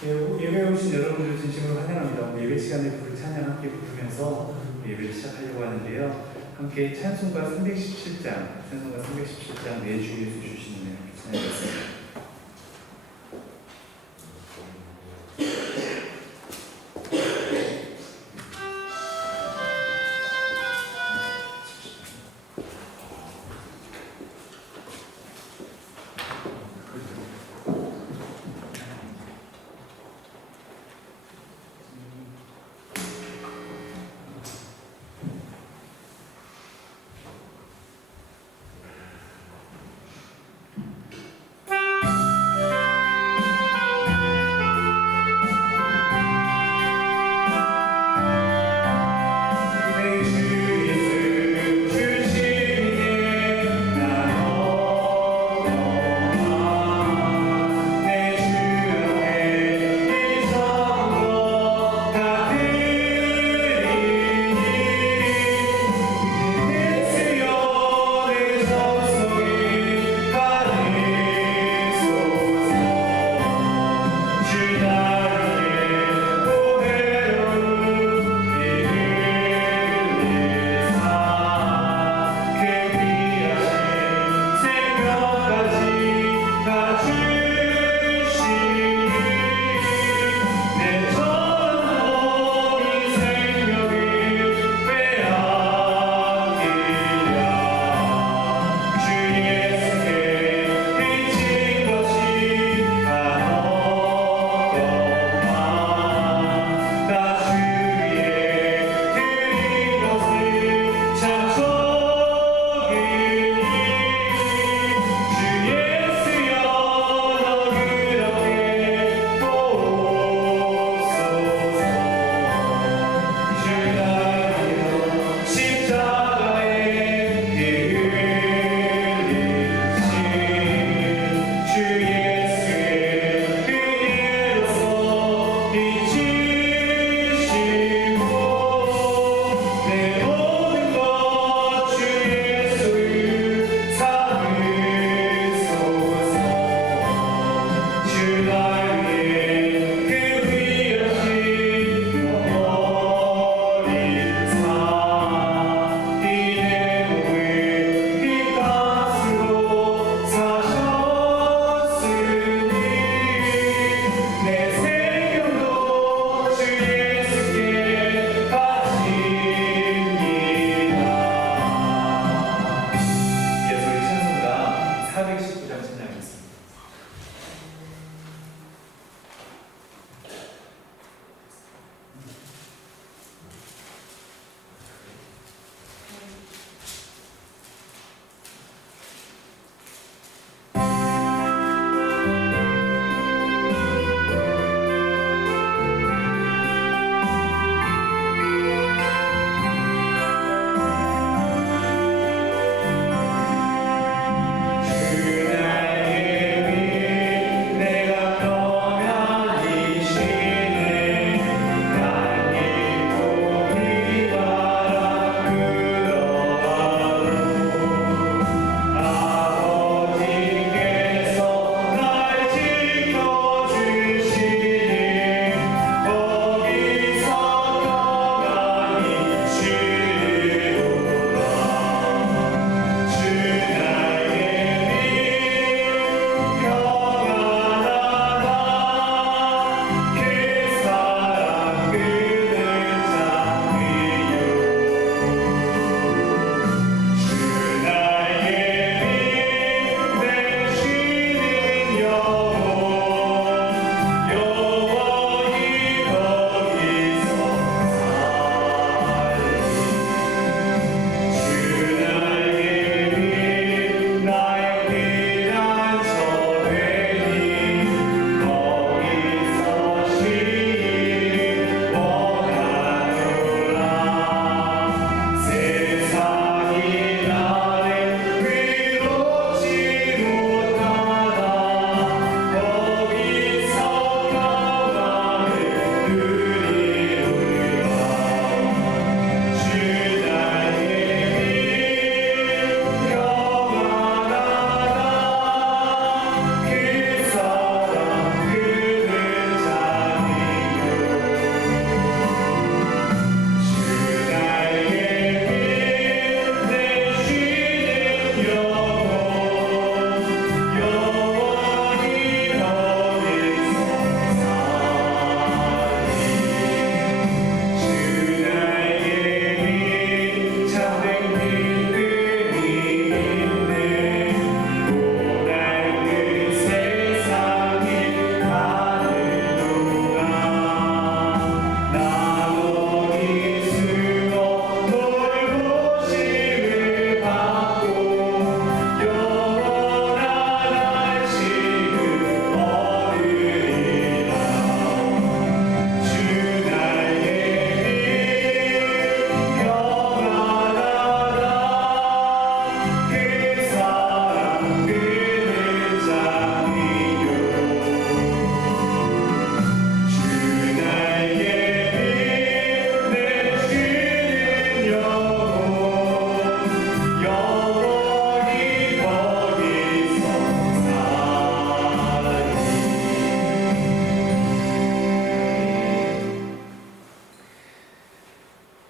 예배에 오신 여러분들 진심으로 환영합니다. 예배 시간에 부를 찬양 함께 부르면서 예배를 시작하려고 하는데요. 함께 찬송가 317장 내 주 예수 주시는 은혜 찬양하겠습니다.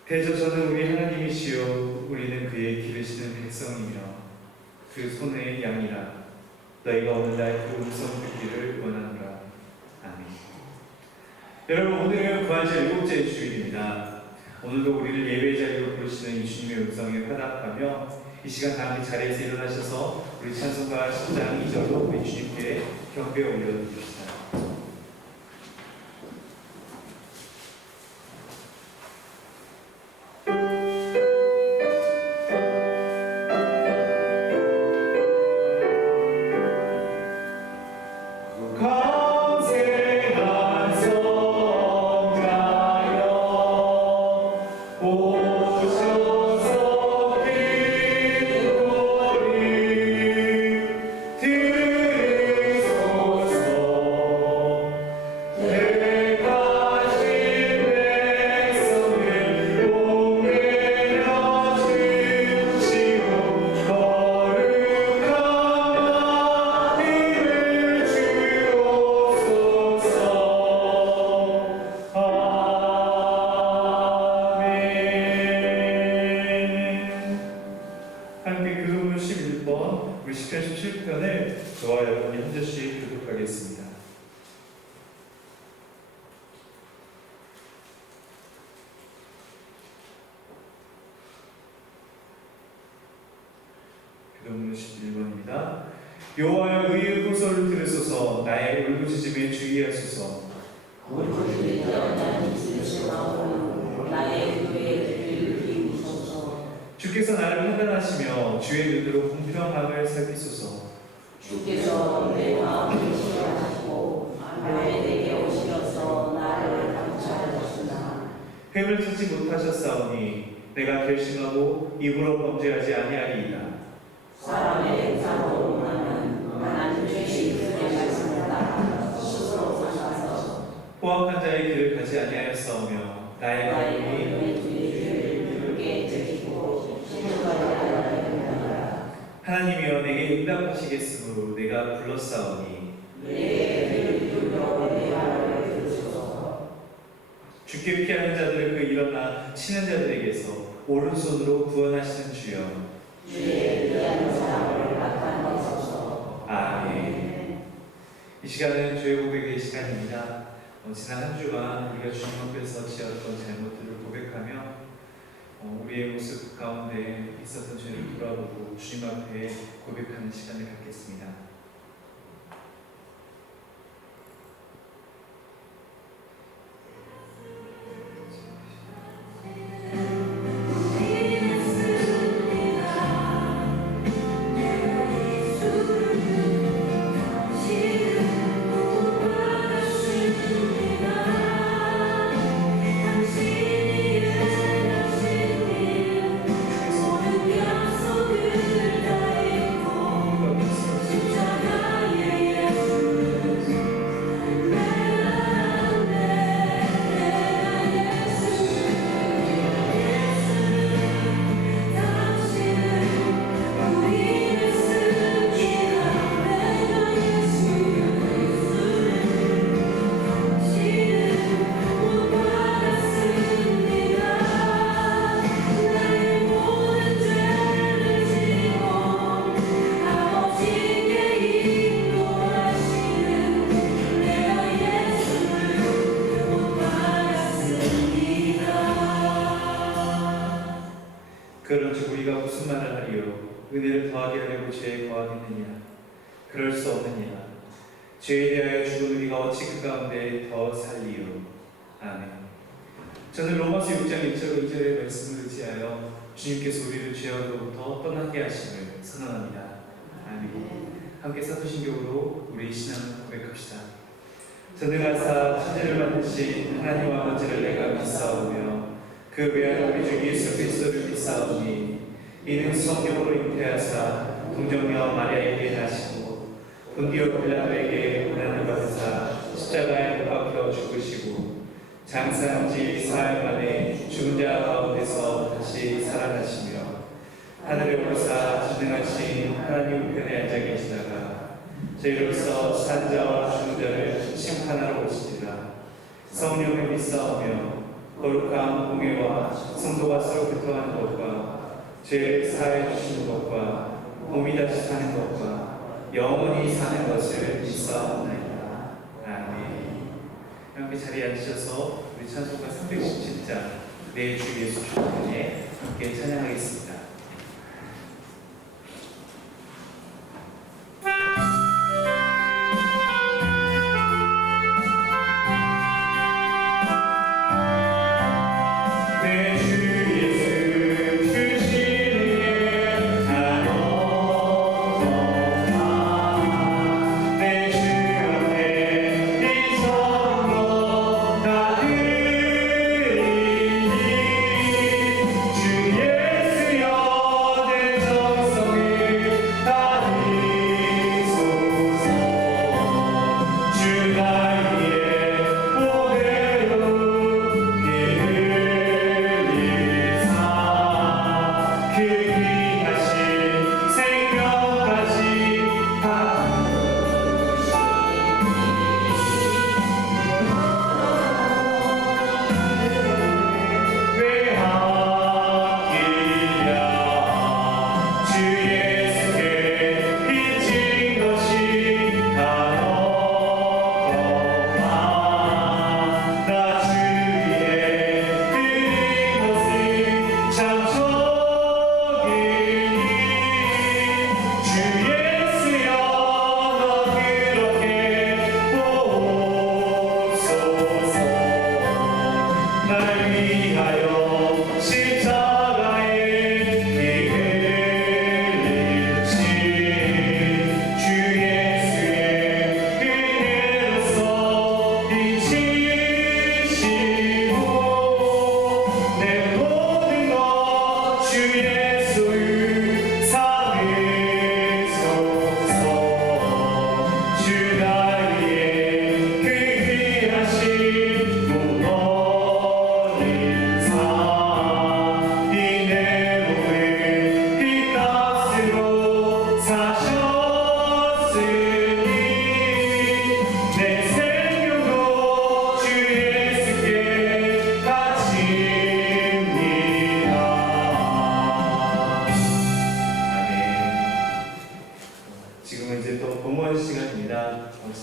대저서는 우리 하나님이시요 우리는 그의 기르시는 백성이며 그 손의 양이라. 너희가 오늘날 그 음성 듣기를 원하노라. 아멘. 여러분, 오늘은 부활절 7째 주일입니다. 오늘도 우리를 예배 자리로 부르시는 예수님의 음성에 화답하며 이 시간 다 함께 자리에서 일어나셔서 우리 찬송가 10장 2절로 우리 주님께 경배 올려드립시다. 우리 시편 17편을 저와 여러분이 한 절씩 교독하겠습니다. 교독문 11번입니다. 여호와여, 의의 호소를 들으소서. 나의 울부짖음에 주의하소서. 주께서 나를 판단하시며 주의 눈으로 공평함을 살피소서. 주께서 내 마음을 치료하시고 밤에 내게 오시어서 나를 감찰하셨으나 획을 찾지 못하셨사오니 내가 결심하고 입으로 범죄하지 아니하리이다. 사람의 행사로 나는 죄의 그의 말씀을 따라 스스로 살아서 포악한 자의 길을 가지 아니하였사오며 나의 마음이 하나님이여, 내게 응답하시겠으므로 내가 불렀사오니 주께 피하는 자들을 그 일어나 치는 자들에게서 오른손으로 구원하시는 주여. 아멘. 이 시간은 죄 고백의 시간입니다. 지난 한 주간 우리가 주님 앞에서 지었던 잘못들을 고백하며 우리의 모습 가운데 있었던 죄를 돌아보고 주님 앞에 고백하는 시간을 갖겠습니다. 그런즉 우리가 무슨 말을 하리요? 은혜를 더하게 하려고 죄에 거하겠느냐? 그럴 수 없느니라. 죄에 대하여 죽은 우리가 어찌 그 가운데 더 살리요? 아멘. 저는 로마서 6장 1절 2절의 말씀을 의지하여 주님께서 우리를 죄악으로부터 떠나게 하심을 선언합니다. 아멘. 함께 사도신경으로 우리 신앙을 고백합시다. 전능하사 천지를 만드신 하나님 아버지를 내가 믿사오며 그 외아들 우리 주 예수 그리스도를 믿사오니 이는 성령으로 잉태하사 동정녀 마리아에게 나시고 본디오 빌라도에게 고난을 받으사 십자가에 못 박혀 죽으시고 장사한 지 사흘 만에 죽은 자 가운데서 다시 살아나시며 하늘에 오르사 전능하신 하나님 우편에 앉아 계시다가 저희로서 산 자와 죽은 자를 심판하러 오시리라. 성령을 믿사오며 거룩한 공예와 성도가 서로 교통하는 것과 죄를 사해 주시는 것과 몸이 다시 사는 것과 영원히 사는 것을 믿사옵나이다. 아멘. 함께 자리에 앉으셔서 우리 찬송가 357장 내 주 예수 주님께 함께 찬양하겠습니다.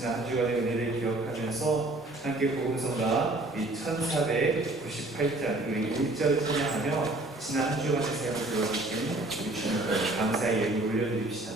지난 한 주간의 은혜를 기억하면서 함께 복음성가 이 1498장 우리 1절 찬양하며 지난 한 주간의 사역을 도와주신 우리 주님께 감사의 예물을 올려드립시다.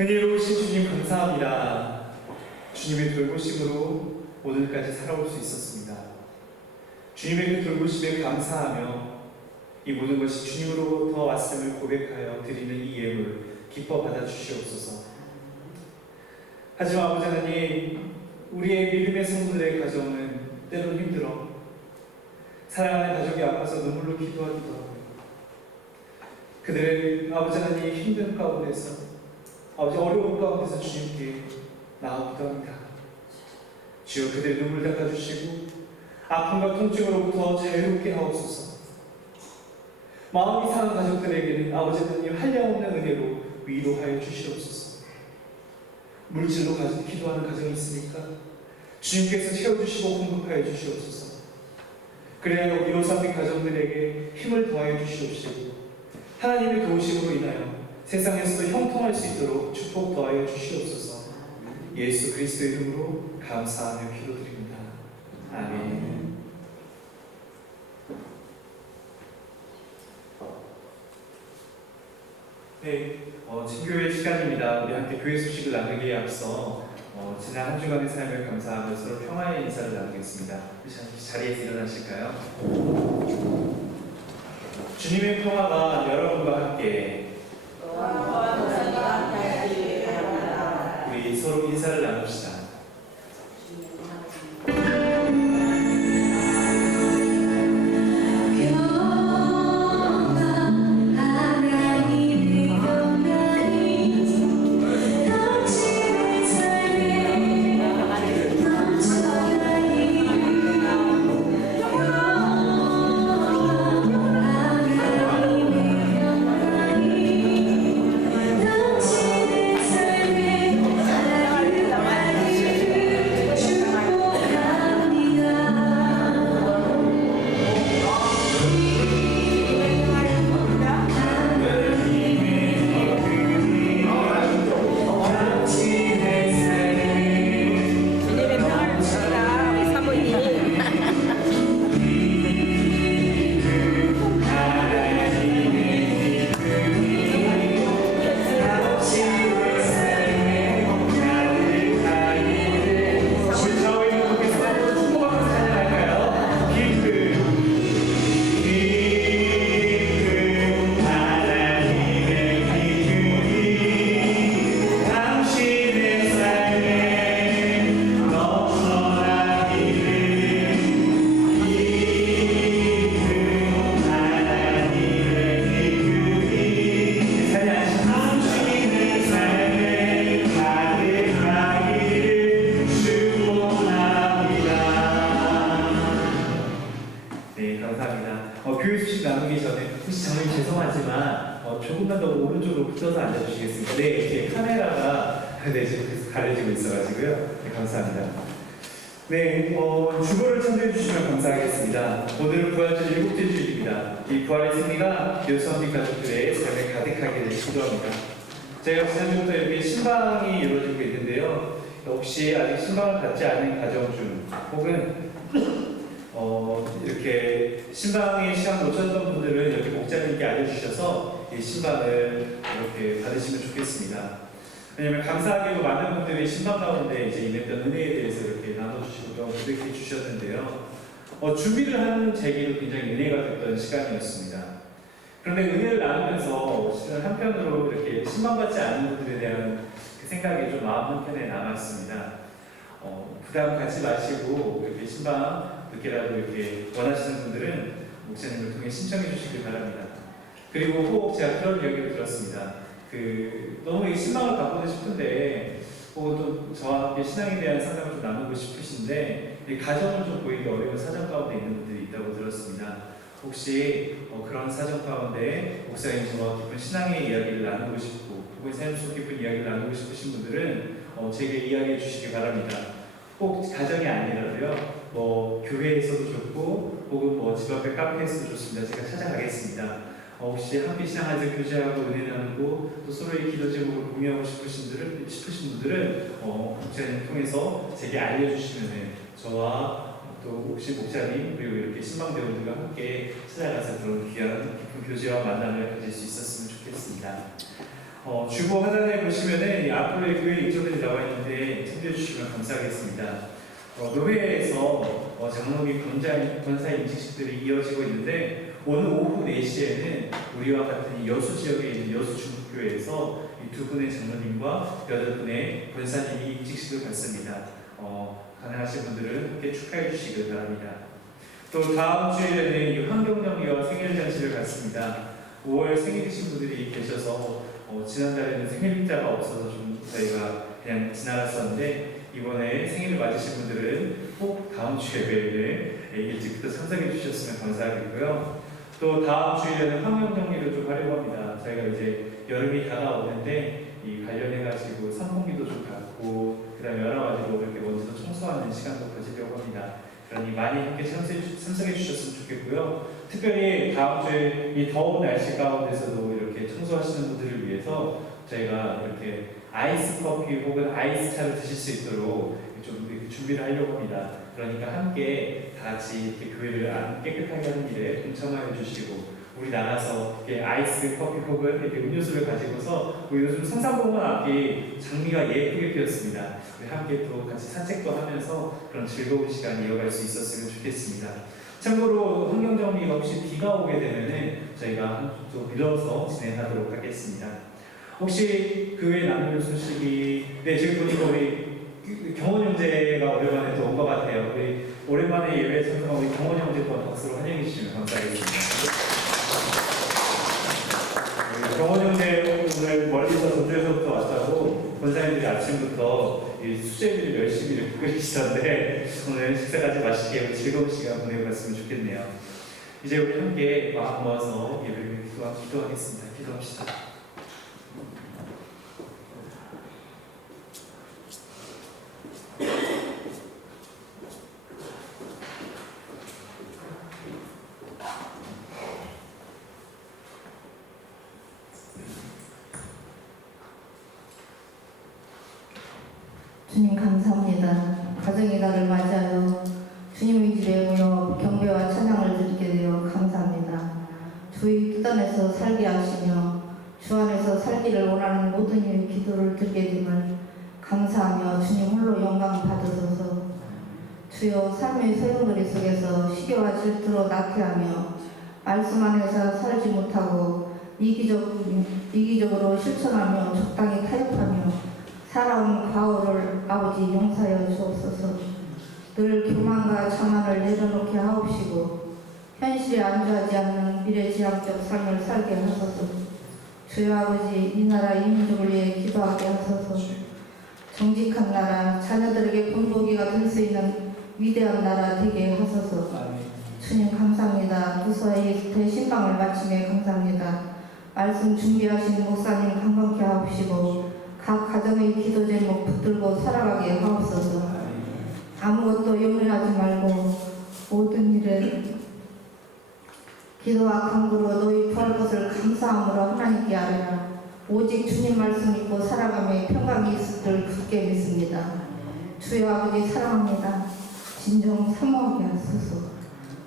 은혜로우신 주님 감사합니다. 주님의 돌보심으로 오늘까지 살아올 수 있었습니다. 주님의 그 돌보심에 감사하며 이 모든 것이 주님으로부터 왔음을 고백하여 드리는 이 예물 기뻐 받아주시옵소서. 하지만 아버지 하나님, 우리의 믿음의 성도들의 가정은 때론 힘들어 사랑하는 가족이 아파서 눈물로 기도하기도 하고, 그들의 아버지 하나님 힘든 가운데서 아버지 어려운 가운데서 주님께 나아오기도 합니다. 주여 그들의 눈물 닦아주시고 아픔과 통증으로부터 자유롭게 하옵소서. 마음이 상한 가족들에게는 아버지 하나님 한량없는 은혜로 위로하여 주시옵소서. 물질로 기도하는 가정이 있습니까? 주님께서 채워주시고 공급하여 주시옵소서. 그래야 우리 요사픽 가정들에게 힘을 더하여 주시옵시고 하나님의 도우심으로 인하여 세상에서도 형통할 수 있도록 축복 더하여 주시옵소서. 예수 그리스도의 이름으로 감사하며 기도드립니다. 아멘. 네, 친교회 시간입니다. 우리 함께 교회 소식을 나누기에 앞서 지난 한 주간의 삶을 감사하며 서로 평화의 인사를 나누겠습니다. 자리에서 일어나실까요? 주님의 평화가 여러분과 함께 우리 서로 인사를 나눕시다. 조금만 더 오른쪽으로 붙여서 앉아주시겠습니까? 네, 이렇게 카메라가 지금 가려지고 있어가지고요. 네, 감사합니다. 네, 주보를 참조해 주시면 감사하겠습니다. 오늘은 부활절 7째 주일입니다. 이 부활의 승리가 요선비 가족들의 삶에 가득하게 기도합니다. 제가 지난주부터 이렇게 신방이 이루어지고 있는데요. 혹시 아직 신방을 받지 않은 가정 중 혹은 이렇게 신방의 시간 놓쳤던 분들은 여기 목자님께 알려주셔서 이 신방을 이렇게 받으시면 좋겠습니다. 왜냐하면 감사하게도 많은 분들이 신방 가운데 이제 임했던 은혜에 대해서 이렇게 나눠주시고 또 고백해 주셨는데요. 준비를 하는 제기도 굉장히 은혜가 됐던 시간이었습니다. 그런데 은혜를 나누면서 한편으로 이렇게 신방받지 않은 분들에 대한 그 생각이 좀 마음 한편에 남았습니다. 부담 갖지 마시고 이렇게 신방 늦게라도 이렇게 원하시는 분들은 목사님을 통해 신청해 주시길 바랍니다. 그리고 꼭 제가 그런 이야기를 들었습니다. 너무 신방을 바꾸고 싶은데 또 저와 함께 신앙에 대한 상담을 좀 나누고 싶으신데 가정을 좀 보이기 어려운 사정 가운데 있는 분들이 있다고 들었습니다. 혹시 그런 사정 가운데 목사님 저와 깊은 신앙의 이야기를 나누고 싶고 혹은 삶 속 깊은 이야기를 나누고 싶으신 분들은 제게 이야기해 주시기 바랍니다. 꼭 가정이 아니라도요. 교회에서도 좋고 혹은 집 앞에 카페에서도 좋습니다. 제가 찾아가겠습니다. 혹시 함께 신앙하자 교제하고 은혜 나누고 또 서로의 기도 제목을 공유하고 싶으신 분들은 목사님 통해서 제게 알려주시면 저와 또 혹시 목사님 그리고 이렇게 신방대원들과 함께 찾아가서 그런 귀한 깊은 교제와 만남을 가질 수 있었으면 좋겠습니다. 주보 하단에 보시면은 앞으로의 교회 일정들이 나와 있는데 챙겨주시면 감사하겠습니다. 교회에서 장로기 권사 임직식들이 이어지고 있는데 오늘 오후 4시에는 우리와 같은 여수 지역에 있는 여수 중국교회에서 이 2분의 장로님과 8분의 권사님이 임직식을 받습니다. 가능하신 분들은 함께 축하해 주시길 바랍니다. 또 다음 주일에는 이 환경정리와 생일잔치를 갖습니다. 5월 생일이신 분들이 계셔서 지난달에는 생일자가 없어서 좀 저희가 그냥 지나갔었는데 이번에 생일을 맞으신 분들은 꼭 다음 주 예배를 일찍부터 참석해 주셨으면 감사하겠고요. 또 다음 주일에는 환경정리를 좀 하려고 합니다. 저희가 이제 여름이 다가오는데 이 관련해가지고 선풍기도 좀 갖고 특별히 다음 주에 이 더운 날씨 가운데서도 이렇게 청소하시는 분들을 위해서 저희가 이렇게 아이스 커피 혹은 아이스 차를 드실 수 있도록 좀 이렇게 준비를 하려고 합니다. 그러니까 함께 다 같이 이렇게 교회를 깨끗하게 하는 일에 동참하여 주시고, 우리 나가서 이렇게 아이스 커피 혹은 이렇게 음료수를 가지고서 우리 요즘 상상공원 앞이 장미가 예쁘게 피었습니다. 우리 함께 또 같이 산책도 하면서 그런 즐거운 시간 이어갈 수 있었으면 좋겠습니다. 참고로 환경정리가 혹시 비가 오게 되면은 저희가 좀 미뤄서 진행하도록 하겠습니다. 혹시 그 외에 남는 소식이, 네, 지금 보니까 우리 경원 형제가 오랜만에 또 온 것 같아요. 우리 오랜만에 예배에 참석한 우리 경원 형제 또 박수로 환영해 주시면 감사하겠습니다. 우리 경원 형제 오늘 멀리서 전주에서부터 왔다고 권사님들이 아침부터 이 수제비를 열심히 굽고 계시던데 오늘 식사까지 맛있게 즐거운 시간 보내고 갔으면 좋겠네요. 이제 우리 함께 마음 모아서 예배를 기도하겠습니다. 기도합시다. 주님 감사합니다. 가정의 달을 맞이하여 주님의 집에 모여 경배와 찬양을 드리게 되어 감사합니다. 주의 뜻 안에서 살게 하시며 주 안에서 살기를 원하는 모든 이의 기도를 듣게 됨을 감사하며 주님 홀로 영광 받으소서. 주여 삶의 소용돌이 속에서 시기와 질투로 나태하며 말씀 안에서 살지 못하고 이기적으로 실천하며 적당히 타협하며 살아온 과오를 아버지 용서하여 주옵소서. 늘 교만과 자만을 내려놓게 하옵시고 현실에 안주하지 않는 미래지향적 삶을 살게 하소서. 주여 아버지, 이 나라 이 민족을 위해 기도하게 하소서. 정직한 나라, 자녀들에게 본보기가 될 수 있는 위대한 나라 되게 하소서. 주님 감사합니다. 무사히 대신방을 마침에 감사합니다. 말씀 준비하신 목사님 강건케 하옵시고 각 가정의 기도 제목 붙들고 살아가게 하옵소서. 아무것도 염려하지 말고 모든 일에 기도와 간구로 너희 구할 것을 감사함으로 하나님께 아뢰라. 오직 주님 말씀 믿고 살아가며 평강이 있을 줄 굳게 믿습니다. 주여 아버지 사랑합니다. 진정 사모하게 하소서.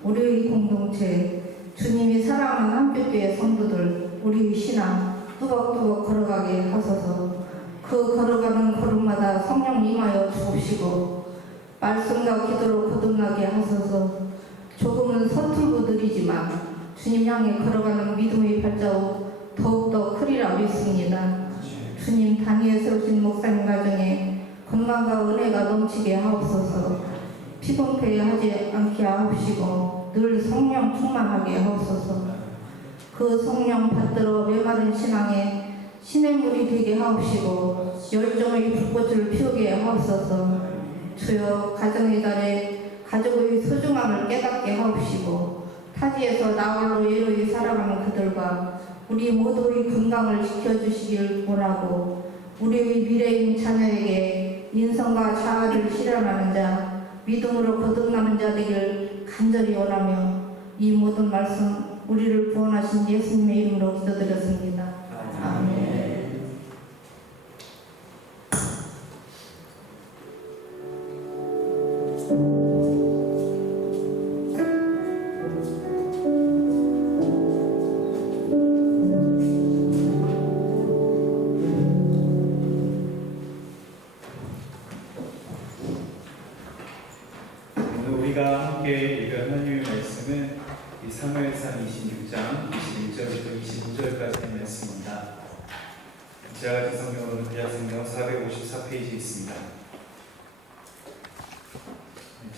우리의 공동체, 주님이 사랑하는 한빛교회 성도들, 우리의 신앙 뚜벅뚜벅 걸어가게 하소서. 그 걸어가는 걸음마다 성령 임하여 주옵시고 말씀과 기도로 거듭나게 하소서. 조금은 서툴고 느리지만 주님 향해 걸어가는 믿음의 발자국 더욱더 크리라 믿습니다. 주님 단위에 세우신 목사님 가정에 건강과 은혜가 넘치게 하옵소서. 피곤케하지 않게 하옵시고 늘 성령 충만하게 하옵소서. 그 성령 받들어 메마른 신앙에 신의 물이 되게 하옵시고 열정의 불꽃을 피우게 하옵소서. 주여 가정의 달에 가족의 소중함을 깨닫게 하옵시고 타지에서 나홀로 예로이 살아가는 그들과 우리 모두의 건강을 지켜주시길 원하고 우리의 미래인 자녀에게 인성과 자아를 실현하는 자, 믿음으로 거듭나는 자 되길 간절히 원하며 이 모든 말씀 우리를 구원하신 예수님의 이름으로 기도드렸습니다. 아멘. 우리가 함께 읽은 하나님의 말씀은 이 사무엘상 26장 21절부터 25절까지의 말씀입니다. 제가 같은 성경으로는 구약성경 454페이지에 있습니다.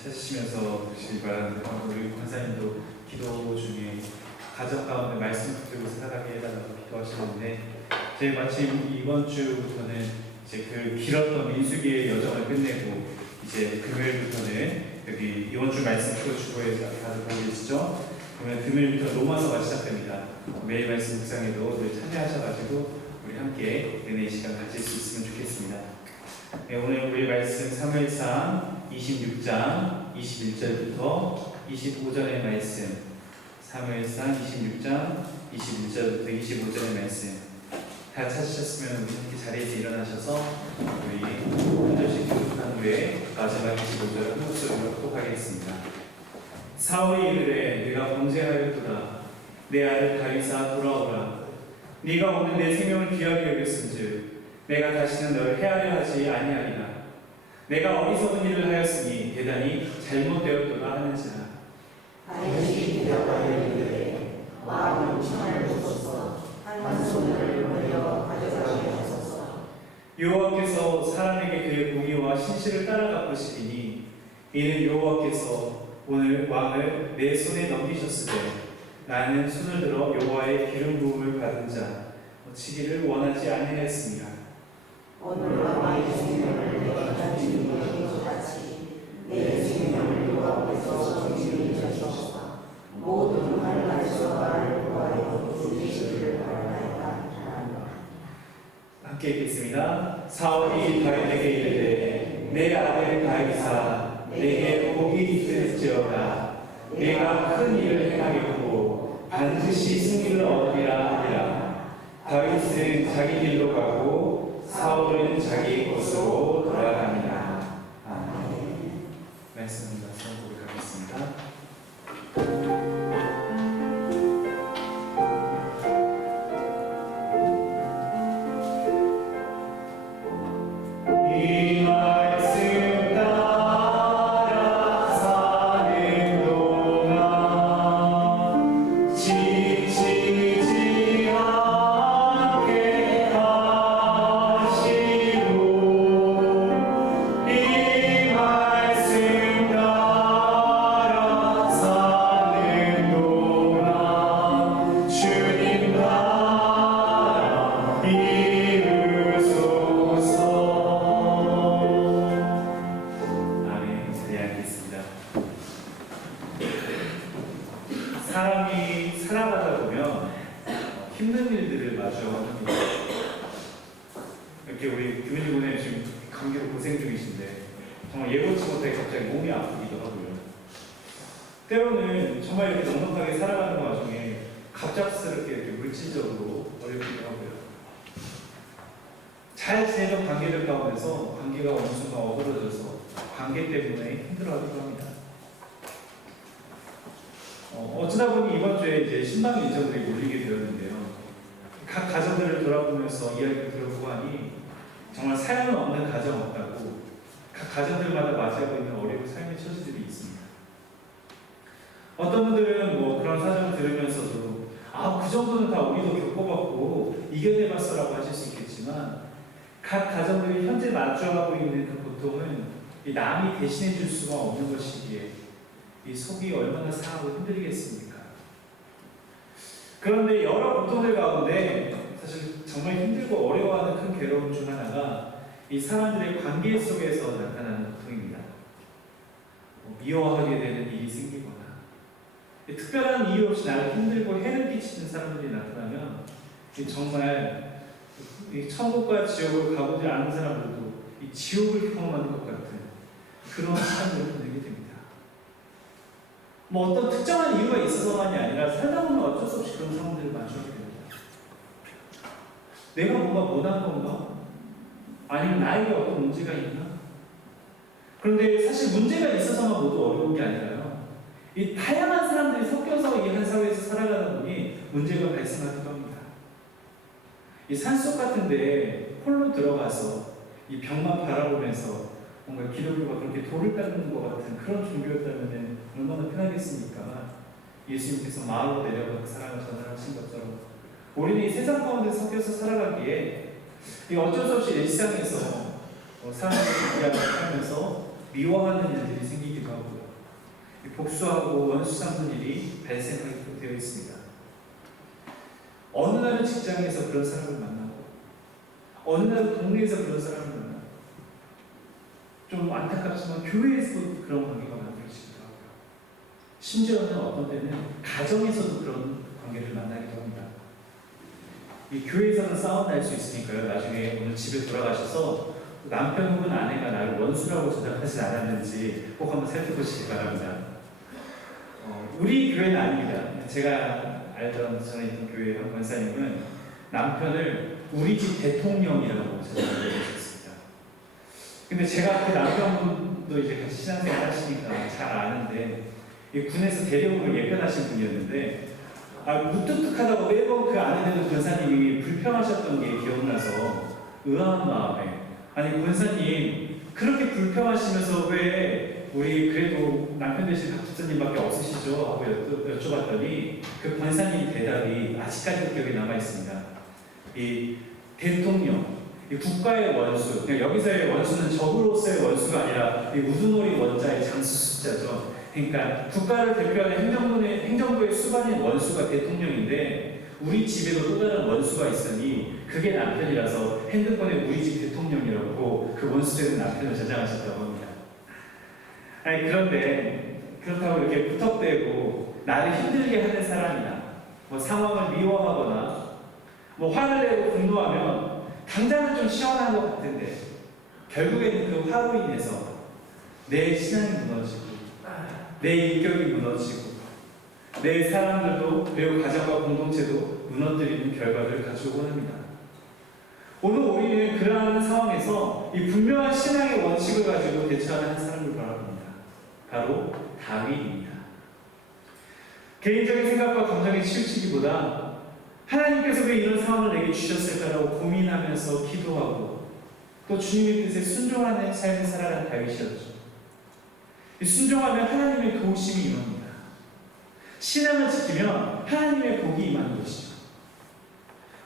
찾으시면서 보시기 바랍니다. 우리 권사님도 기도 중에 가정 가운데 말씀 붙들고 살아가게 해달라고 기도하시는데 저희 마침 이번 주부터는 이제 그 길었던 민수기의 여정을 끝내고 이제 금요일부터는 여기 이번 주 말씀 주보에 다들 보고 계시죠? 그러면 금요일부터 로마서가 시작됩니다. 매일 말씀 묵상에도 늘 참여하셔가지고 우리 함께 은혜의 시간 가질 수 있으면 좋겠습니다. 네, 오늘 우리 말씀 사무엘상 26장 21절부터 25절의 말씀, 사무엘상 26장 21절부터 25절의 말씀 다 찾으셨으면 우리 함께 자리에서 일어나셔서 우리 한 절씩 교독한 후에 마지막 25절을 한 목소리로 회복하겠습니다. 사울이 이르되 내가 범죄하였도다. 내 아들 다윗아 돌아오라. 네가 오늘 내 생명을 귀하게 여겼은즉 내가 다시는 너를 해하려 하지 아니하리라. 내가 어리석은 일을 하였으니 대단히 잘못되었도다 하는지라. 다윗이 대답하여 이르되 왕은 청을 주소서 한 손을 벌려 가져가게 하소서. 여호와께서 사람에게 그의 공의와 신실을 따라 갚으시리니 이는 여호와께서 오늘 왕을 내 손에 넘기셨으되 나는 손을 들어 여호와의 기름 부음을 받은 자 치기를 원하지 아니하였습니다. 오늘 왕의 생명을 내가 가진 것과 같이 내 생명을 여호와께서 조심히 여기소서. 모든 말에서 나를 구하여 주시기를 바라나이다. 함께 읽겠습니다. 사울이 다윗에게 이르되 내 아들 다윗아 내게 복이 있을지어다. 내가 큰 일을 행하겠고 반드시 승리를 얻으리라 하니라. 다윗은 자기 길로 가고 사울은 자기 곳으로 돌아갑니다. 아멘. 말씀 말씀 고백하겠습니다. 이 말씀 따라 사는 동안 지치지 않게 하시고 이 말씀 따라 사는 동안 주님 나라 이루소서. 아멘. 자리에 앉겠습니다. 사람이 살아가다 보면 힘든 일들을 마주합니다. 이렇게 우리 교민이분에 지금 감기로 고생 중이신데 정말 예고치 못하게 갑자기 몸이 아프기도 하고요. 때로는 정말 이렇게 넉넉하게 살아가는 와중에 갑작스럽게 이렇게 물질적으로 어렵기도 하고요. 잘 지내던 관계들 가운데서 관계가 어느 순간 어그러져서 관계 때문에 힘들어하기도 합니다. 어쩌다 보니 이번 주에 이제 신방 일정들이 몰리게 되었는데요. 각 가정들을 돌아보면서 이야기를 들어보고 하니 정말 사연은 없는 가정 없다고 각 가정들마다 맞이하고 있는 어려운 삶의 처지들이 있습니다. 어떤 분들은 뭐 그런 사정을 들으면서도 그 정도는 다 우리도 겪어봤고 이겨내봤어라고 하실 수 있겠지만 각 가정들이 현재 마주하고 있는 그 고통은 이 남이 대신해 줄 수가 없는 것이기에 이 속이 얼마나 상하고 힘들겠습니까? 그런데 여러 고통들 가운데 사실 정말 힘들고 어려워하는 큰 괴로움 중 하나가 이 사람들의 관계 속에서 나타나는 고통입니다. 미워하게 되는 일이 생기거나 특별한 이유 없이 나를 힘들고 해를 끼치는 사람들이 나타나면 정말 이 천국과 지옥을 가보지 않은 사람들도 이 지옥을 경험하는 것 같은 그런 시간들을 보내게 됩니다. 뭐 어떤 특정한 이유가 있어서만이 아니라 살다 보면 어쩔 수 없이 그런 상황들을 마주하게 됩니다. 내가 뭔가 못한 건가? 아니면 나에게 어떤 문제가 있나? 그런데 사실 문제가 있어서만 모두 어려운 게 아니라요. 이 다양한 사람들이 섞여서 이 한 사회에서 살아가다 보니 문제가 발생하기도 합니다. 이 산속 같은데 홀로 들어가서 이 벽만 바라보면서 뭔가 기도를 그렇게 돌을 닦는 것 같은 그런 종교였다면 얼마나 편하겠습니까? 예수님께서 마을로 내려가 그 사랑을 전달하신 것처럼 우리는 이 세상 가운데 섞여서 살아가기에 어쩔 수 없이 일상에서 사람들을 살면서 미워하는 일들이 생기기도 하고요. 복수하고 원수 삼는 일이 발생하기도 되어 있습니다. 어느 날은 직장에서 그런 사람을 만나고 어느 날은 동네에서 그런 사람을 만나고 좀 안타깝지만 교회에서도 그런 관계가 만들어지기도 하고요. 심지어는 어떤 때는 가정에서도 그런 관계를 만나기도 합니다. 이 교회에서는 싸움 날 수 있으니까요. 나중에 오늘 집에 돌아가셔서 남편 혹은 아내가 나를 원수라고 생각하지 않았는지 꼭 한번 살펴보시기 바랍니다. 우리 교회는 아닙니다. 제가 알던 전에 있던 교회 한 권사님은 남편을 우리 집 대통령이라고 생각하고 있었습니다. 근데 제가 그 남편분도 이제 같이 신앙생활 하시니까 잘 아는데 이 군에서 대령으로 예편하신 분이었는데 무뚝뚝하다고 매번 그 안에 되는 권사님이 불평하셨던 게 기억나서 의아한 마음에 아니 권사님 그렇게 불평하시면서 왜 우리 그래도 남편 되신 박집사님밖에 없으시죠? 하고 여쭤봤더니 그 권사님 대답이 아직까지도 기억에 남아있습니다. 이 대통령, 이 국가의 원수, 그러니까 여기서의 원수는 적으로서의 원수가 아니라 이 우두머리 원자의 장수 숫자죠. 그러니까 국가를 대표하는 행정부의 수반인 원수가 대통령인데 우리 집에도 또 다른 원수가 있으니 그게 남편이라서 핸드폰에 우리 집 대통령이라고 그 원수 되는 남편을 저장하셨다고 합니다. 아니 그런데 그렇다고 이렇게 부탁되고 나를 힘들게 하는 사람이나 뭐 상황을 미워하거나 뭐 화를 내고 분노하면 당장은 좀 시원한 것 같은데 결국에는 그 화로 인해서 내 신앙이 무너지고 내 인격이 무너지고 내 사람들도 그리고 가정과 공동체도 무너뜨리는 결과를 가져오곤 합니다. 오늘 우리는 그러한 상황에서 이 분명한 신앙의 원칙을 가지고 대처하는 한 사람을 바라봅니다. 바로 다윗입니다. 개인적인 생각과 감정에 치우치기보다 하나님께서 왜 이런 상황을 내게 주셨을까라고 고민하면서 기도하고 또 주님의 뜻에 순종하는 삶을 살아가는 다윗이었죠. 순종하면 하나님의 도우심이 임합니다. 신앙을 지키면 하나님의 복이 임하는 것이죠.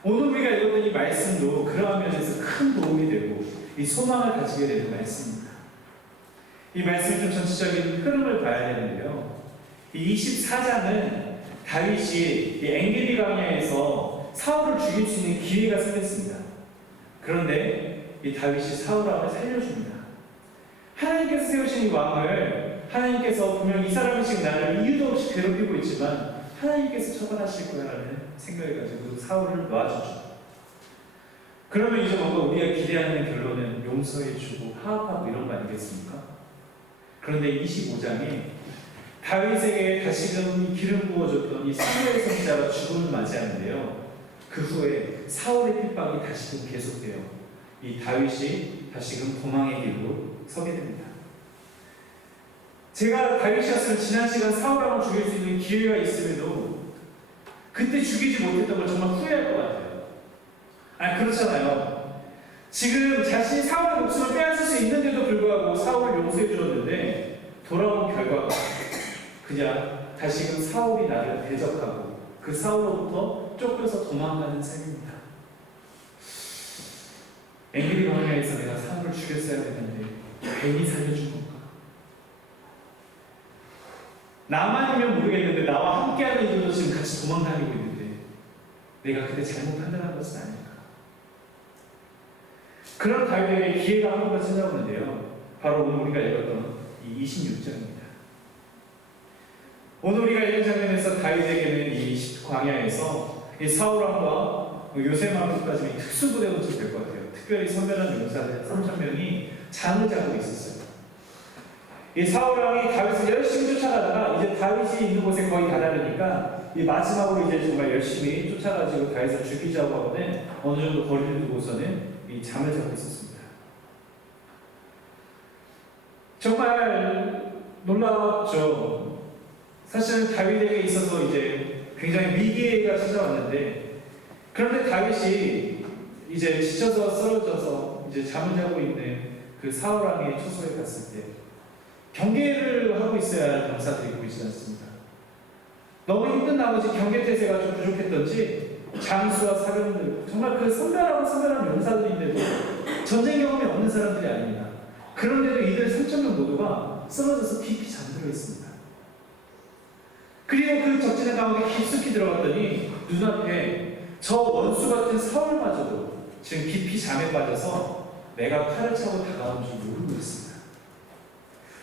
오늘 우리가 읽었던 이 말씀도 그러한 면에서 큰 도움이 되고 이 소망을 가지게 되는 말씀입니다. 이 말씀의 좀 전체적인 흐름을 봐야 되는데요. 이 24장은 다윗이 이 엔게디 광야에서 사울을 죽일 수 있는 기회가 생겼습니다. 그런데 이 다윗이 사울 왕을 살려줍니다. 하나님께서 세우신 이 왕을 하나님께서 분명 이 사람이 지금 나를 이유도 없이 괴롭히고 있지만 하나님께서 처벌하실 거야라는 생각을 가지고 사울을 놔주죠. 그러면 이제 뭔가 우리가 기대하는 결론은 용서해주고 화합하고 이런 거 아니겠습니까? 그런데 25장에 다윗에게 다시금 기름 부어줬던 이 사무엘 선지자가 죽음을 맞이하는데요. 그 후에 사울의 핍박이 다시금 계속돼요. 이 다윗이 다시금 도망의 길로 서게 됩니다. 제가 다윗이었으면 지난 시간 사울 왕을 죽일 수 있는 기회가 있음에도 그때 죽이지 못했던 걸 정말 후회할 것 같아요. 그렇잖아요. 지금 자신이 사울의 목숨을 빼앗을 수 있는데도 불구하고 사울을 용서해 주었는데 돌아온 결과가 그냥 다시금 사울이 나를 대적하고 그 사울로부터 쫓겨서 도망가는 삶입니다. 엔게디 광야에서 내가 사울을 죽였어야 했는데 괜히 살려준 건가? 나만이면 모르겠는데 나와 함께하는 이들도 지금 같이 도망다니고 있는데 내가 그때 잘못 판단한 것은 아닐까? 그런 다윗에게 기회가 한 번 더 찾아오는데요. 바로 오늘 우리가 읽었던 이 26장입니다. 오늘 우리가 읽은 장면에서 다윗에게는 이 광야에서 이 사울왕과 요셉왕까지 특수부대가 될 것 같아요. 특별히 선별한 용사들 3,000명이 잠을 자고 있었어요. 이 사울왕이 다윗을 열심히 쫓아가다가 이제 다윗이 있는 곳에 거의 다다르니까 이 마지막으로 이제 정말 열심히 쫓아가지고 다윗을 죽이자고 하거든 어느 정도 거리를 두고서는 이 잠을 자고 있었습니다. 정말 놀라웠죠. 사실은 다윗에게 있어서 이제 굉장히 위기가 찾아왔는데 그런데 다윗이 이제 지쳐서 쓰러져서 이제 잠을 자고 있는 그 사울 왕의 초소에 갔을 때 경계를 하고 있어야 할 병사들이 보이지 않습니다. 너무 힘든 나머지 경계태세가 좀 부족했던지 장수와 사병들 정말 그 선별한 용사들인데도 전쟁 경험이 없는 사람들이 아닙니다. 그런데도 이들 3,000명 모두가 쓰러져서 깊이 잠들어 있습니다. 그리고 그 적진의 가운데 깊숙이 들어갔더니 눈앞에 저 원수 같은 사울마저도 지금 깊이 잠에 빠져서 내가 칼을 차고 다가온 줄 모르고 있습니다.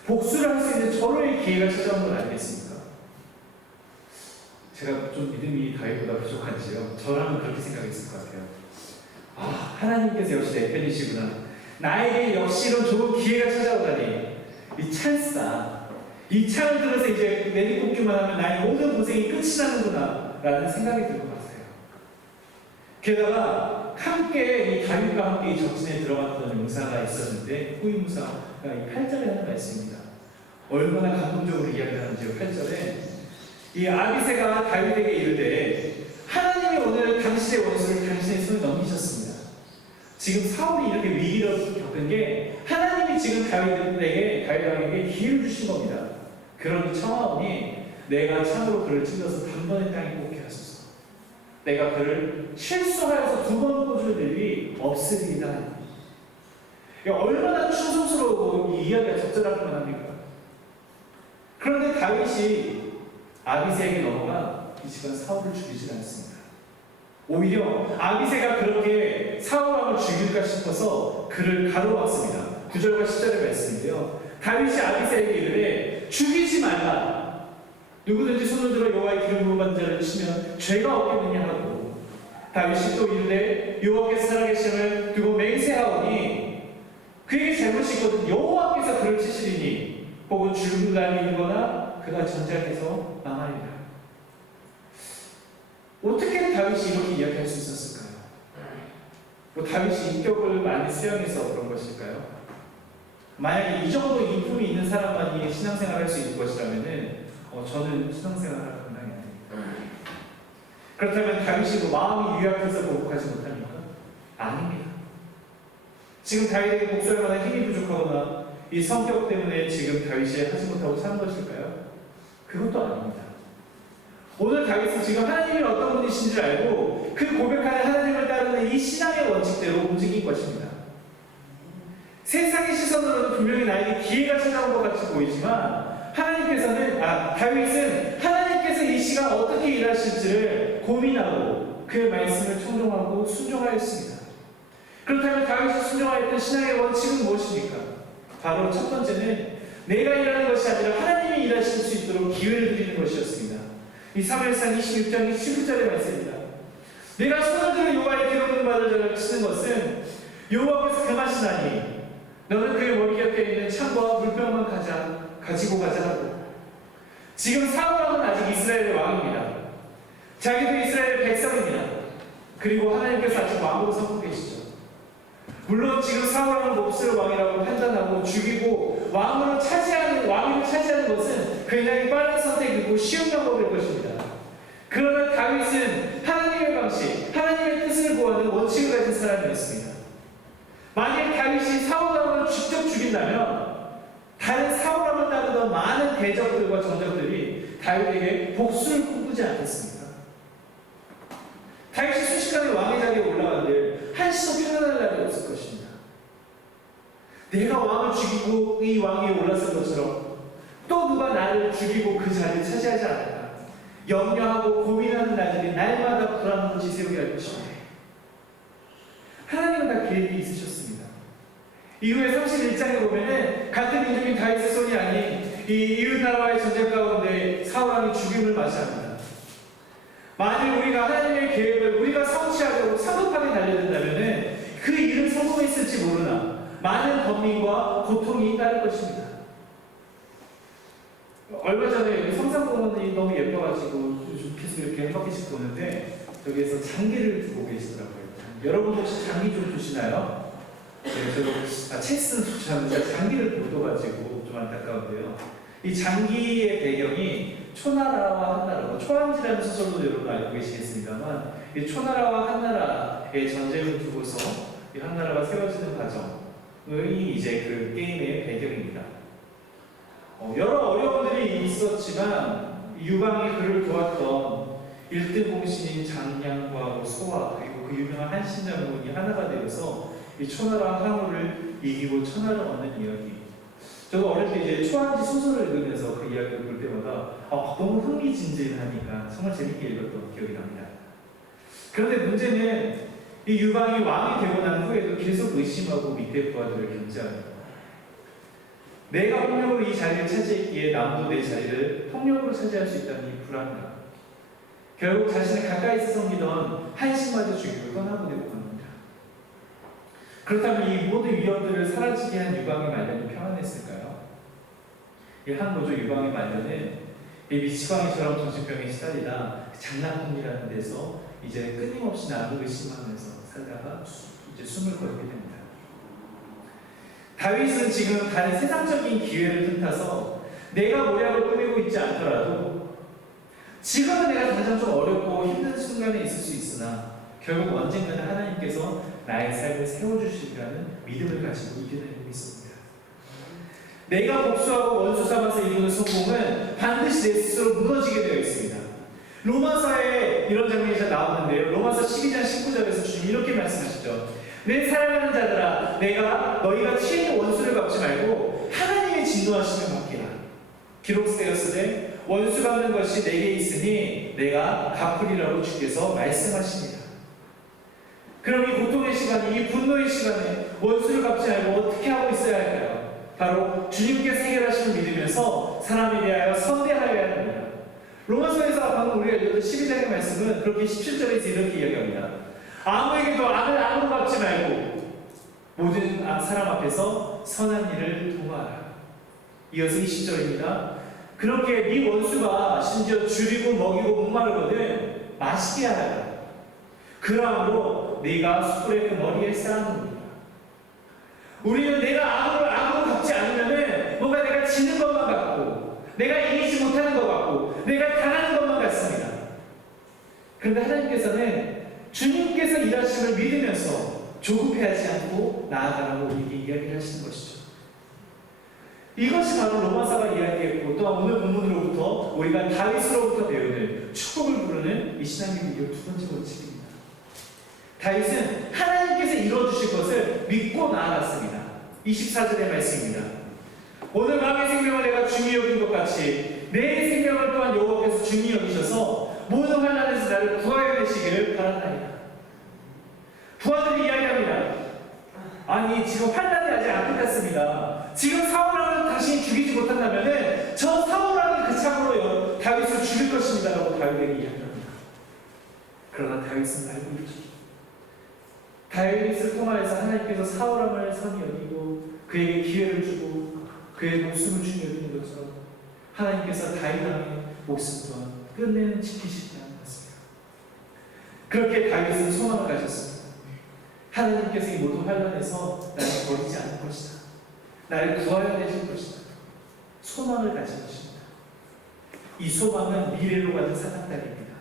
복수를 할 수 있는 절호의 기회가 찾아온 건 아니겠습니까? 제가 좀 믿음이 다윗보다 부족한지요. 저라면 그렇게 생각했을 것 같아요. 하나님께서 역시 내 편이시구나. 나에게 역시 이런 좋은 기회가 찾아오다니 이 찬스다. 이 창을 들어서 이제 내리꽂기만 하면 나의 모든 고생이 끝이 나는구나 라는 생각이 들고 갔어요. 게다가 함께 이 다윗과 함께 이 적진에 들어갔던 용사가 있었는데 후임무사가 이 8절에 하는 말씀입니다. 얼마나 감동적으로 이야기를 하는지요. 8절에 이 아비새가 다윗에게 이르되 하나님이 오늘 당신의 원수를 당신의 손에 넘기셨습니다. 지금 사울이 이렇게 위기를 겪은 게 하나님이 지금 다윗에게 기회를 주신 겁니다. 그러니 청하오니 내가 창으로 그를 찔러서 단번에 땅에 꽂게 하소서. 내가 그를 실수하여서 2번 꽂을 일이 없으리이다. 얼마나 충성스러우고 이 이야기가 적절하기만 합니까? 그런데 다윗이 아비새에게 넘어가 이 시간 사울을 죽이지 않습니다. 오히려 아비새가 그렇게 사울왕을 죽일까 싶어서 그를 가로막습니다. 9절과 10절의 말씀인데요. 다윗이 아비새에게 이르되 죽이지 말라. 누구든지 손을 들어 여호와의 기름 부음 받은 자를 치면 죄가 없겠느냐 하고 다윗이 또 이르되 여호와께서 살아계심을 두고 맹세하오니 그에게 잘못이 있거든 여호와께서 그를 치시리니 혹은 죽은 날이 이르거나 그가 전작해서 망하리라. 어떻게 다윗이 이렇게 이야기할 수 있었을까요? 다윗이 인격을 많이 수양해서 그런 것일까요? 만약에 이 정도 인품이 있는 사람만이 신앙생활을 할 수 있는 것이라면 저는 신앙생활을 감당이 안 됩니다. 그렇다면 다윗이 마음이 유약해서 거룩하지 못합니까? 아닙니다. 지금 다윗에게 목소리할 만한 힘이 부족하거나 이 성격 때문에 지금 다윗이 하지 못하고 사는 것일까요? 그것도 아닙니다. 오늘 다윗은 지금 하나님이 어떤 분이신지 알고 그 고백하는 하나님을 따르는 이 신앙의 원칙대로 움직인 것입니다. 세상의 시선으로는 분명히 나에게 기회가 찾아온 것 같이 보이지만 다윗은 하나님께서 이 시간 어떻게 일하실지를 고민하고 그의 말씀을 청종하고 순종하였습니다. 그렇다면 다윗이 순종하였던 신앙의 원칙은 무엇입니까? 바로 첫 번째는 내가 일하는 것이 아니라 하나님이 일하실 수 있도록 기회를 드리는 것이었습니다. 이 사무엘상 26장 19절의 말씀입니다. 내가 손을 들어 여호와의 기름 부음 받은 자를 치는 것은 여호와께서 금하시나니 너는 그의 머리 곁에 있는 창과 물병만 가지고 가자 하고. 지금 사울왕은 아직 이스라엘의 왕입니다. 자기도 이스라엘 백성입니다. 그리고 하나님께서 아직 왕으로 삼고 계시죠. 물론 지금 사울왕을 몹쓸 왕이라고 판단하고 죽이고 왕위를 차지하는 것은 굉장히 빠른 선택이고 쉬운 방법일 것입니다. 그러나 다윗은 하나님의 방식, 하나님의 뜻을 구하는 원칙을 가진 사람이었습니다. 만약 다윗이 사울왕을 직접 죽인다면 다른 사울왕을 따르던 많은 대적들과 정적들이 다윗에게 복수를 꿈꾸지 않겠습니까? 다윗이 순식간에 왕의 자리에 올라간들 한시도 편안할 날이 없을 것입니다. 내가 왕을 죽이고 이 왕 위에 올랐을 것처럼 또 누가 나를 죽이고 그 자리를 차지하지 않을까 염려하고 고민하는 날들이 날마다 불안을 지새우게 할 것입니다. 하나님은 다 계획이 있으셨습니다. 이후에 31장에 보면은 같은 민족인 다윗의 손이 아닌 이 이웃나라와의 전쟁 가운데 사울왕이 죽임을 맞이합니다. 만일 우리가 하나님의 계획을 우리가 성취하려고 성급하게 달려든다면 그 일은 성공했을지 모르나 많은 번민과 고통이 따를 것입니다. 얼마 전에 여기 성산공원이 너무 예뻐가지고 계속 이렇게 한 바퀴씩 도는데 저기에서 장기를 두고 계시더라고요. 여러분 혹시 장기 좀 두시나요? 네, 저도 체스는 좋지 않은데 장기를 못 둬가지고 좀 안타까운데요. 이 장기의 배경이 초나라와 한나라, 초안지라는 소설도 여러분 알고 계시겠습니다만 이 초나라와 한나라의 전쟁을 두고서 이 한나라가 세워지는 과정이 이제 그 게임의 배경입니다. 여러 어려움들이 있었지만 유방이 그를 도왔던 1등 공신인 장량과 소와 그리고 그 유명한 한신장군이 하나가 되어서 이 초나라 항우를 이기고 천하를 얻는 이야기. 저도 어릴 때 이제 초안지 소설을 읽으면서 그 이야기를 볼 때마다 너무 흥미진진하니까 정말 재밌게 읽었던 기억이 납니다. 그런데 문제는 이 유방이 왕이 되고 난 후에도 계속 의심하고 밑에 부하들을 견제합니다. 내가 폭력으로 이 자리를 차지했기에 남도 내 자리를 폭력으로 차지할 수 있다는 이 불안감. 결국 자신을 가까이서 섬기던 한신마저 죽이고 떠나보내고 갑니다. 그렇다면 이 모든 위험들을 사라지게 한 유방의 말년이 평안했을까요? 이 한 노조 유방의 말년은 이 미치광이처럼 정신병에 시달리다 장난감이라는 데서 이제 끊임없이 남을 의심하면서 살다가 이제 숨을 거두게 됩니다. 다윗은 지금 다른 세상적인 기회를 틈타서 내가 모략을 꾸미고 있지 않더라도 지금은 내가 당장 좀 어렵고 힘든 순간에 있을 수 있으나 결국 언젠가는 하나님께서 나의 삶을 세워주시리라는 믿음을 가지고 이겨내고 있습니다. 내가 복수하고 원수 삼아서 이루는 성공은 반드시 내 스스로 무너지게 되어 있습니다. 로마서에 이런 장면이 나오는데요. 로마서 12장 19절에서 주님 이렇게 말씀하시죠. 내 사랑하는 자들아, 내가 너희가 치는 원수를 갚지 말고 하나님의 진노하심을 받기라. 기록되었으되 원수 갚는 것이 내게 있으니 내가 갚으리라고 주께서 말씀하십니다. 그럼 이 고통의 시간에, 이 분노의 시간에 원수를 갚지 말고 어떻게 하고 있어야 할까요? 바로 주님께서 해결하심을 믿으면서 사람에 대하여 선대하여야 합니다. 로마서에서 방금 우리가 읽었던 12장의 말씀은 그렇게 17절에서 이렇게 이야기합니다. 아무에게도 악을 악으로 갚지 말고 모든 사람 앞에서 선한 일을 도모하라. 이어서 20절입니다. 그렇게 네 원수가 심지어 줄이고 먹이고 목마르거든 마시게 하라. 그러므로 네가 숯불의 그 머리에 쌓아놓으리라. 우리는 내가 악으로 갚지 않으면은 뭔가 내가 지는 것만 같고 내가 이기지 못하는 것 같고 내가 당하는 것만 같습니다. 그런데 하나님께서는 주님께서 일하심을 믿으면서 조급해하지 않고 나아가라고 우리에게 이야기를 하시는 것이죠. 이것이 바로 로마서가 이야기했고 또한 오늘 본문으로부터 우리가 다윗으로부터 배우는 축복을 부르는 이 신앙의 비디오 두 번째 원칙입니다. 다윗은 하나님께서 이루어주실 것을 믿고 나아갔습니다. 24절의 말씀입니다. 오늘 마음의 생명을 내가 중히 여긴 것 같이 내 생명을 또한 여호와께서 중히 여기셔서 모든 환난에서 나를 구하여 내시기를 바라나이다. 부하들이 이야기합니다. 아니 지금 환난이 아직 안 끝났습니다. 지금 사울왕을 당신이 죽이지 못한다면 저 사울왕이 그 참으로 다윗을 죽일 것입니다 라고 다윗에게 이야기합니다. 그러나 다윗은 알고 있죠. 다윗을 통하여서 하나님께서 사울왕을 선히 여기고 그에게 기회를 주고 그의 목숨을 중히 여기는 것처럼 하나님께서 다윗왕의 목숨 또한 끝내는 지키시지 않았습니다. 그렇게 다윗은 소망을 가졌습니다. 하나님께서 이 모든 환난에서 나를 버리지 않을 것이다. 나를 구하여 내실 것이다. 소망을 가진 것입니다. 이 소망은 미래로 가는 사랑딸입니다.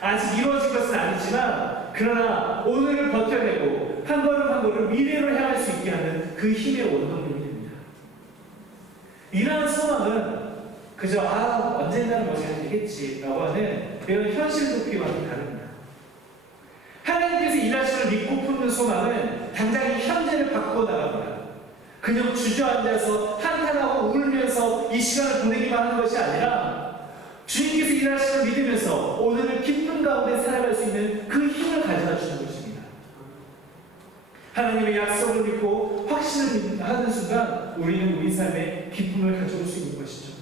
아직 이루어진 것은 아니지만 그러나 오늘을 버텨내고 한 걸음 한 걸음 미래로 향할 수 있게 하는 그 힘의 원동력이 됩니다. 이러한 소망은 그저 언젠가는 뭐 잘 되겠지라고 하는 이런 현실 도피와는 다릅니다. 하나님께서 일하심을 믿고 품는 소망은 당장 이 현재를 바꾸어 나갑니다. 그냥 주저앉아서 한탄하고 울면서 이 시간을 보내기만 하는 것이 아니라 주님께서 일하심을 믿으면서 오늘을 기쁨 가운데 살아갈 수 있는 그 힘을 가져다 주는 것입니다. 하나님의 약속을 믿고 확신을 하는 순간 우리는 우리 삶에 기쁨을 가져올 수 있는 것이죠.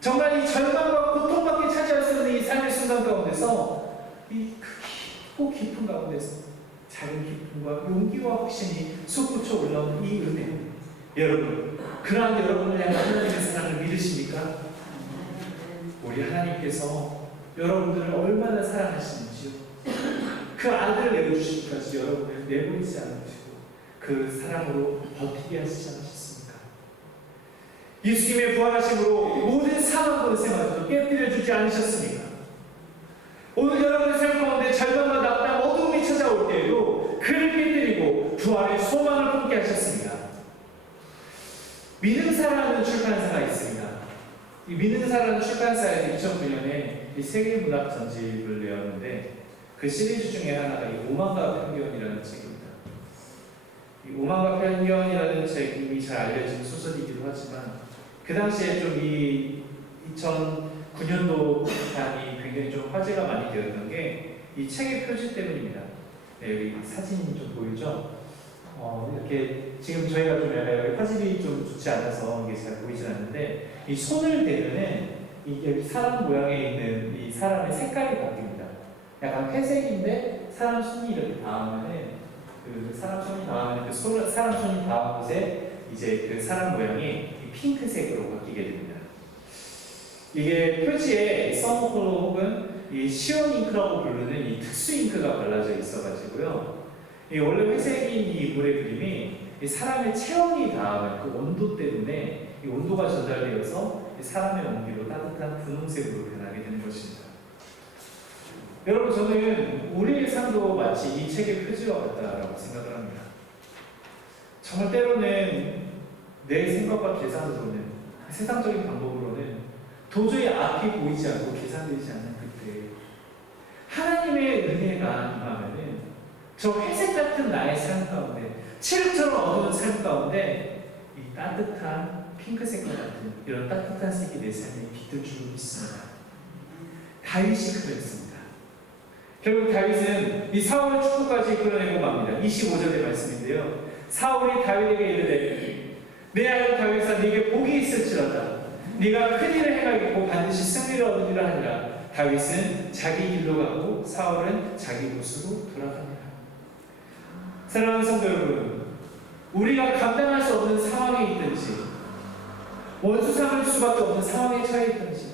정말 이 절망과 고통밖에 차지할 수 없는 이 삶의 순간 가운데서 이 크고 깊은 가운데서 작은 기쁨과 용기와 확신이 솟구쳐 올라오는 이 은혜. 여러분, 그러한 여러분을 향한 하나님의 사랑을 믿으십니까? 우리 하나님께서 여러분들을 얼마나 사랑하시는지요. 그 아들을 내어주시기까지 여러분을 내버리지 않으시고 그 사랑으로 버티게 하시지 않으셨습니까? 예수님의 부활하심으로 모든 사망 권세마저도 깨뜨려주지 않으셨습니까? 오늘 여러분의 삶 가운데 절망과 낙담, 어두움이 찾아올 때에도 그를 깨뜨리고 부활의 소망을 품게 하셨습니다. 믿음사라는 출판사가 있습니다. 이 믿음사라는 출판사에서 2009년에 이 세계문학 전집을 내었는데 그 시리즈 중에 하나가 이 오만과 편견이라는 책입니다. 이 오만과 편견이라는 책이 잘 알려진 소설이기도 하지만 그 당시에 좀 이 2009년도 단이 굉장히 좀 화제가 많이 되었던 게 이 책의 표지 때문입니다. 네, 여기 사진이 좀 보이죠? 이렇게 지금 저희가 좀 약간 화질이 좀 좋지 않아서 이게 잘 보이진 않는데 이 손을 대면은 이게 사람 모양에 있는 이 사람의 색깔이 바뀝니다. 약간 회색인데 사람 손이 이렇게 닿으면은 그 사람 손이 닿으면 그 사람 손이 닿은 곳에 이제 그 사람 모양이 핑크색으로 바뀌게 됩니다. 이게 표지에 서머컬러 혹은 이 시온 잉크라고 부르는 이 특수 잉크가 발라져 있어가지고요. 이 원래 회색인 이 물의 그림이 이 사람의 체온이 닿으면 그 온도 때문에 이 온도가 전달되어서 이 사람의 온기로 따뜻한 분홍색으로 변하게 되는 것입니다. 여러분, 저는 우리의 삶도 마치 이 책의 표지와 같다라고 생각을 합니다. 정말 때로는 내 생각과 계산으로는, 세상적인 방법으로는 도저히 앞이 보이지 않고 계산되지 않는 그때 하나님의 은혜가 임하면은 저 회색 같은 나의 삶 가운데, 칠흑처럼 어두운 삶 가운데 이 따뜻한 핑크색과 같은 이런 따뜻한 색이 내 삶에 깃들 줄 믿습니다. 다윗이 그랬습니다. 결국 다윗은 이 사울의 축복까지 이끌어내고 맙니다. 25절의 말씀인데요. 사울이 다윗에게 이르되 내 아들 다윗아 네게 복이 있을지어다. 네가 큰 일을 행하겠고 반드시 승리를 얻으리라 하니라. 다윗은 자기 길로 가고 사울은 자기 곳으로 돌아갑니다. 사랑하는 성도 여러분, 우리가 감당할 수 없는 상황에 있든지 원수 삼을 수밖에 없는 상황에 처해 있든지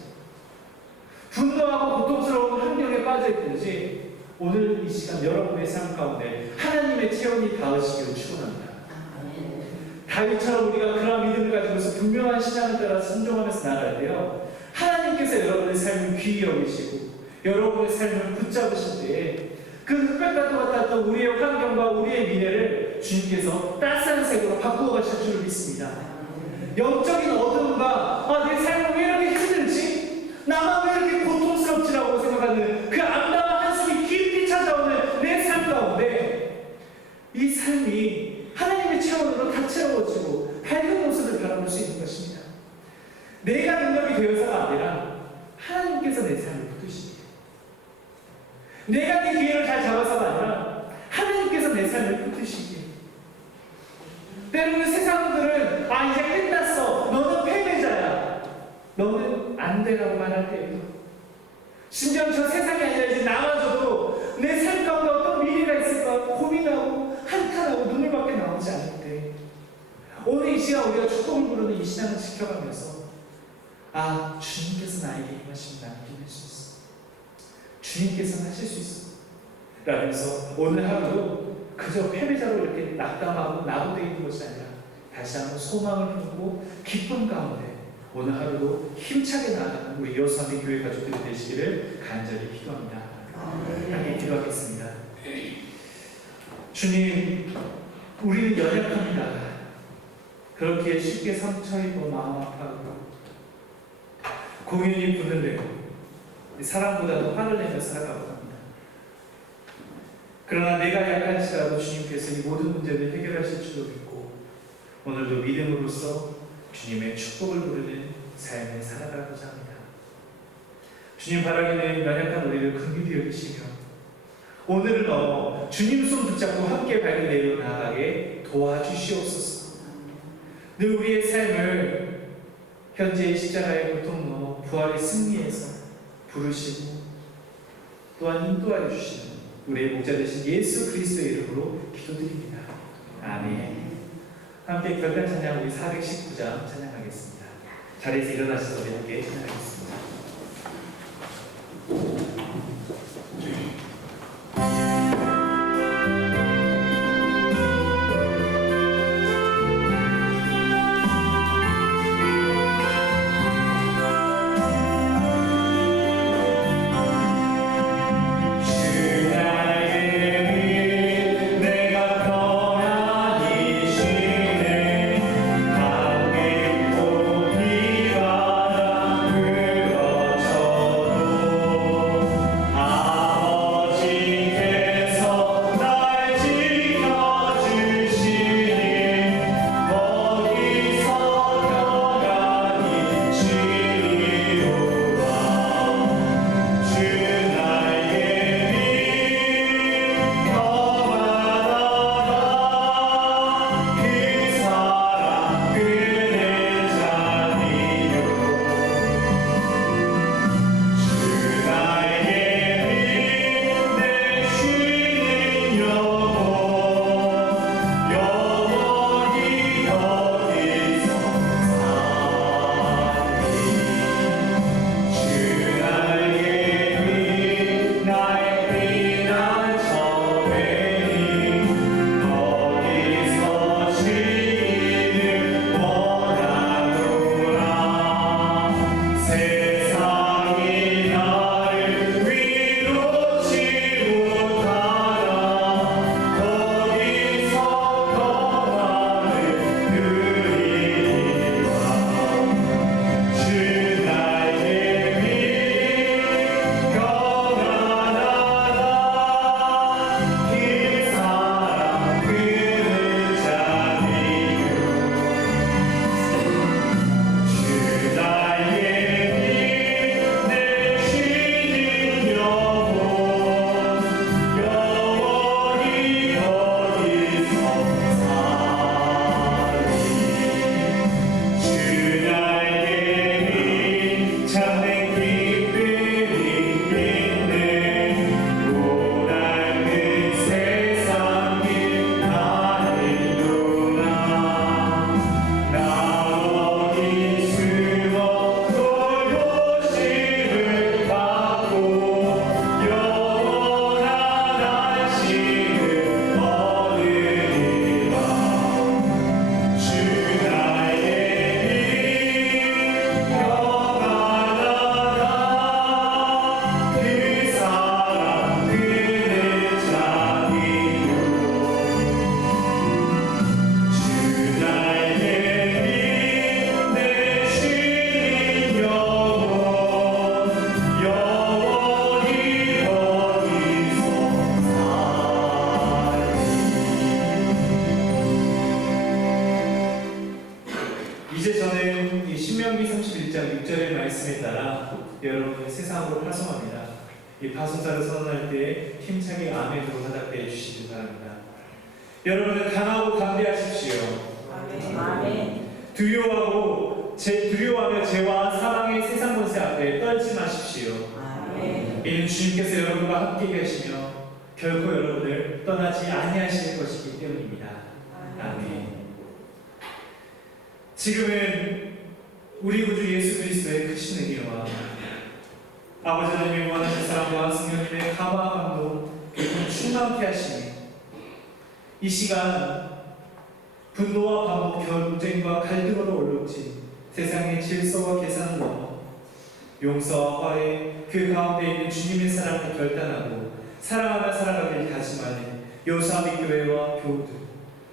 분노하고 고통스러운 환경에 빠져 있든지 오늘 이 시간 여러분의 삶 가운데 하나님의 체험이 닿으시기를 축원합니다. 다윗처럼 우리가 그런 믿음을 가지고서 분명한 신앙을 따라 순종하면서 나갈 때요, 하나님께서 여러분의 삶을 귀히 여기시고 여러분의 삶을 붙잡으실 때에 그 흑백과 똑같았던 우리의 환경과 우리의 미래를 주님께서 따스한 색으로 바꾸어 가실 줄 믿습니다. 영적인 어둠과 내 삶은 왜 이렇게 힘들지? 나만 왜 이렇게 고통스럽지라고 생각하는 그 암담한 한숨이 깊이 찾아오는 내 삶 가운데 이 삶이 하나님의 체험으로 다 채워지고 밝은 모습을 바라볼 수 있는 것입니다. 내가 능력이 되어서가 아니라 하나님께서 내 삶을 붙드십니다. 내가 내 기회를 잘 잡아서가 아니라 하나님께서 내 삶을 붙드시기에 때로는 세상들은 이제 끝났어, 너는 패배자야, 너는 안 되라고 말할 때에도 심지어 저 세상이 아니라 이제 나마저도 내 삶 가운데 어떤 미래가 있을까 고민하고 한탄하고 눈물밖에 나오지 않을 때 오늘 이 시간 우리가 축복을 부르는 이 신앙을 지켜가면서 주님께서 나에게 임하시면 나는 믿을 수 있어, 주님께서는 하실 수 있어 라면서 오늘 하루도 그저 패배자로 이렇게 낙담하고 나고되어 있는 것이 아니라 다시 한번 소망을 품고 기쁨 가운데 오늘 하루도 힘차게 나아가는 우리 여수함의 교회 가족들이 되시기를 간절히 기도합니다. 함께 기도하겠습니다. 주님, 우리는 연약합니다. 그렇게 쉽게 상처입고 마음 아파하고 공연이 분을내고 사람보다도 화를 내며 살아가고 합니다. 그러나 내가 약할지라도 주님께서 이 모든 문제를 해결하실 줄로 믿고 오늘도 믿음으로써 주님의 축복을 부르는 삶을 살아가고자 합니다. 주님 바라기는 연약한 우리를 긍휼히 여기시며 오늘을 넘어 주님 손 붙잡고 함께 밝은 내일로 나아가게 도와주시옵소서. 늘 우리의 삶을 현재의 십자가의 고통 넘어 부활의 승리에서 부르시고 또한 인도하여 주시는 우리의 목자 되신 예수 그리스도의 이름으로 기도드립니다. 아멘. 함께 결단 찬양 우리 419장 찬양하겠습니다. 자리에서 일어나셔서 우리 함께 찬양하겠습니다. 그 이제 저는 이 신명기 31장 6절의 말씀에 따라 여러분을 세상으로 파송합니다. 이 파송사를 선언할 때 힘차게 아멘으로 화답해 주시기 바랍니다. 여러분은 강하고 담대하십시오. 아멘. 두려워하며 죄와 사망의 세상 권세 앞에 떨지 마십시오. 아멘. 이는 주님께서 여러분과 함께 계시며 결코 여러분을 떠나지 아니하실 것이기 때문입니다. 아멘. 지금은 우리 구주 예수 그리스도의 크신 은혜와 아버지 하나님의 원하신 사랑과 성령님의 감화 감동 그리고 충만케 하시니 이 시간 분노와 반복 경쟁과 갈등으로 올라오친 세상의 질서와 계산을 넘어 용서와 화해 그 가운데 있는 주님의 사랑을 결단하고 사랑하며 살아가길 다짐하는 요사미 교회와 교우들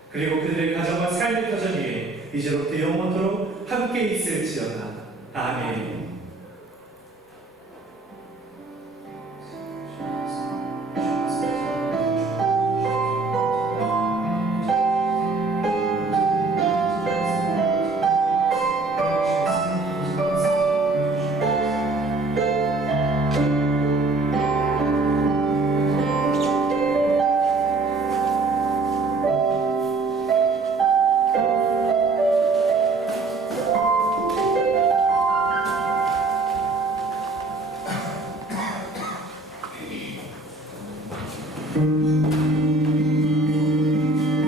그리고 그들의 가정과 삶의 터전 위에 이제로부터 영원토록 함께 있을지어다. 아멘.